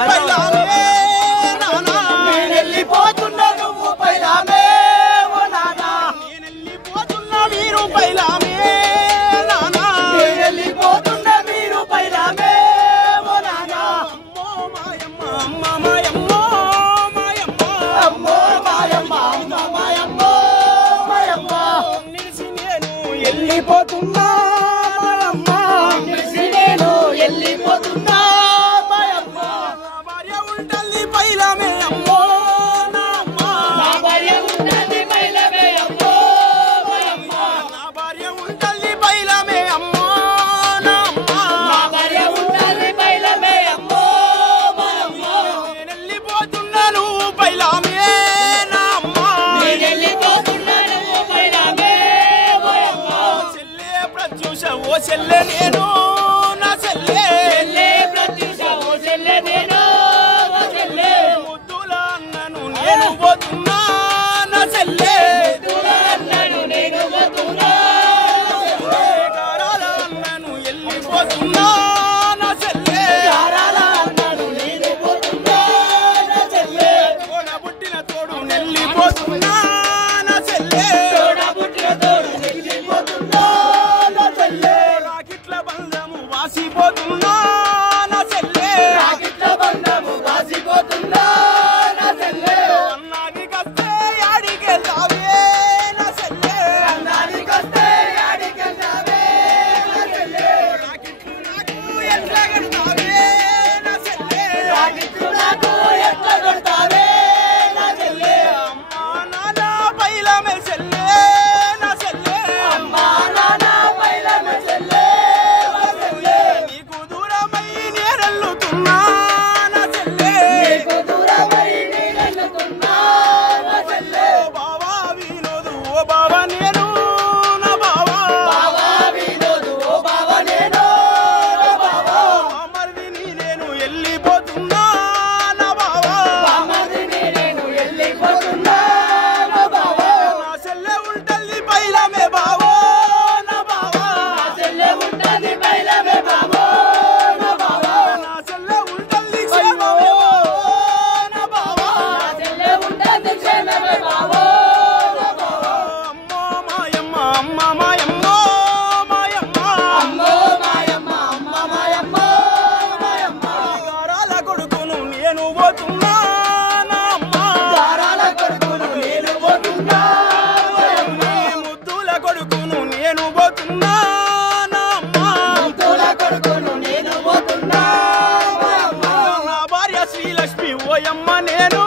పైలామే నానా నేనెళ్ళిపోతున్నా నువ్వు పైలామే ఓ నానా నేనెళ్ళిపోతున్నా మీరు పైలామే నానా నేనెళ్ళిపోతున్నా మీరు పైలామే ఓ నానా అమ్మో మాయమ్మ అమ్మ మాయమ్మ మాయమ్మ అమ్మో మాయమ్మ అమ్మ మాయమ్మ మాయమ్మ నిలిసి నేను వెళ్ళిపోతున్నా మాయమ్మ నిలిసి నేను వెళ్ళిపోతున్నా మాయమ్మ నా భార్య ఉంటల్లి పైలామే అమ్మో నా అమ్మ నా భార్య ఉంటల్లి పైలామే అమ్మో మాయమ్మ నా భార్య ఉంటల్లి పైలామే అమ్మో నా అమ్మ నా భార్య ఉంటల్లి పైలామే అమ్మో మాయమ్మ నేనెళ్ళిపోతున్నాను పైలామే నా అమ్మ నేనెళ్ళిపోతున్నాను పైలామే మాయమ్మ చెల్లె ప్రత్యూష ఓ చెల్లె నేను నా చెల్లె చెల్లె ప్రత్యూష ఓ చెల్లె నేను నా చెల్లె ముద్దుల అన్నను నేను పోతున్నా నా చెల్లె ముద్దుల అన్నను నేను పోతున్నా గారాల అన్నను వెళ్ళిపోతున్నా నా చెల్లె గారాల అన్నను నేను పోతున్నా నా చెల్లె తోడ పుట్టిన తోడు నెల్లిపోతున్నా నా చెల్లె తోడ పుట్టిన తోడు నెల్లిపోతున్నా నా చెల్లె రాకిట్ల బంధము వాసిపోతున్నా నా చెల్లె రాకిట్ల బంధము వాసిపోతున్నా నా చెల్లె అన్నాది కస్తే యాడికెళ్ళావే నా చెల్లె అన్నాది కస్తే యాడికెళ్ళావే నా చెల్లె రాకిట్లు నాకు ఎట్లా కడతావే నా చెల్లె రాకిట్లు నాకు ఎట్లా కడతావే నా చెల్లె అమ్మా నాన్న పైలామే చెల్లె నా చెల్లె అమ్మా నాన్న పైలామే చెల్లె నా చెల్లె నీకు దూరమై నేనెళ్ళుతున్నా నా చెల్లె నీకు దూరమై నేనెళ్ళుతున్నా నా చెల్లె బావా వినోదు ఓ బావా నేను నా బావా బావా వినోదు ఓ బావా నేను నా బావా అమర్దిని నేను వెళ్ళిపోతున్నా నా బావా అమర్దిని నేను వెళ్ళిపోతున్నా నా బావా నా చెల్లె ఉంటల్లి పైలామే బావో నా బావా నా చెల్లె ఉంటల్లి పైలామే బావో నా బావా నా చెల్లె ఉంటల్లి క్షేమమే బావో నా బావా నా చెల్లె ఉంటల్లి క్షేమమే బావో నా బావా అమ్మో మాయమ్మ అమ్మ మాయమ్మ మాయమ్మ అమ్మో మాయమ్మ అమ్మ మాయమ్మ మాయమ్మ గారాల కొడుకును నేను పోతున్నా నా అమ్మ గారాల కొడుకును నేను పోతున్నా మాయమ్మ ముద్దుల కొడుకును నేను పోతున్నా నా అమ్మ ముద్దుల కొడుకును నేను పోతున్నా మాయమ్మ నా భార్య శ్రీలక్ష్మి ఓయమ్మ నేను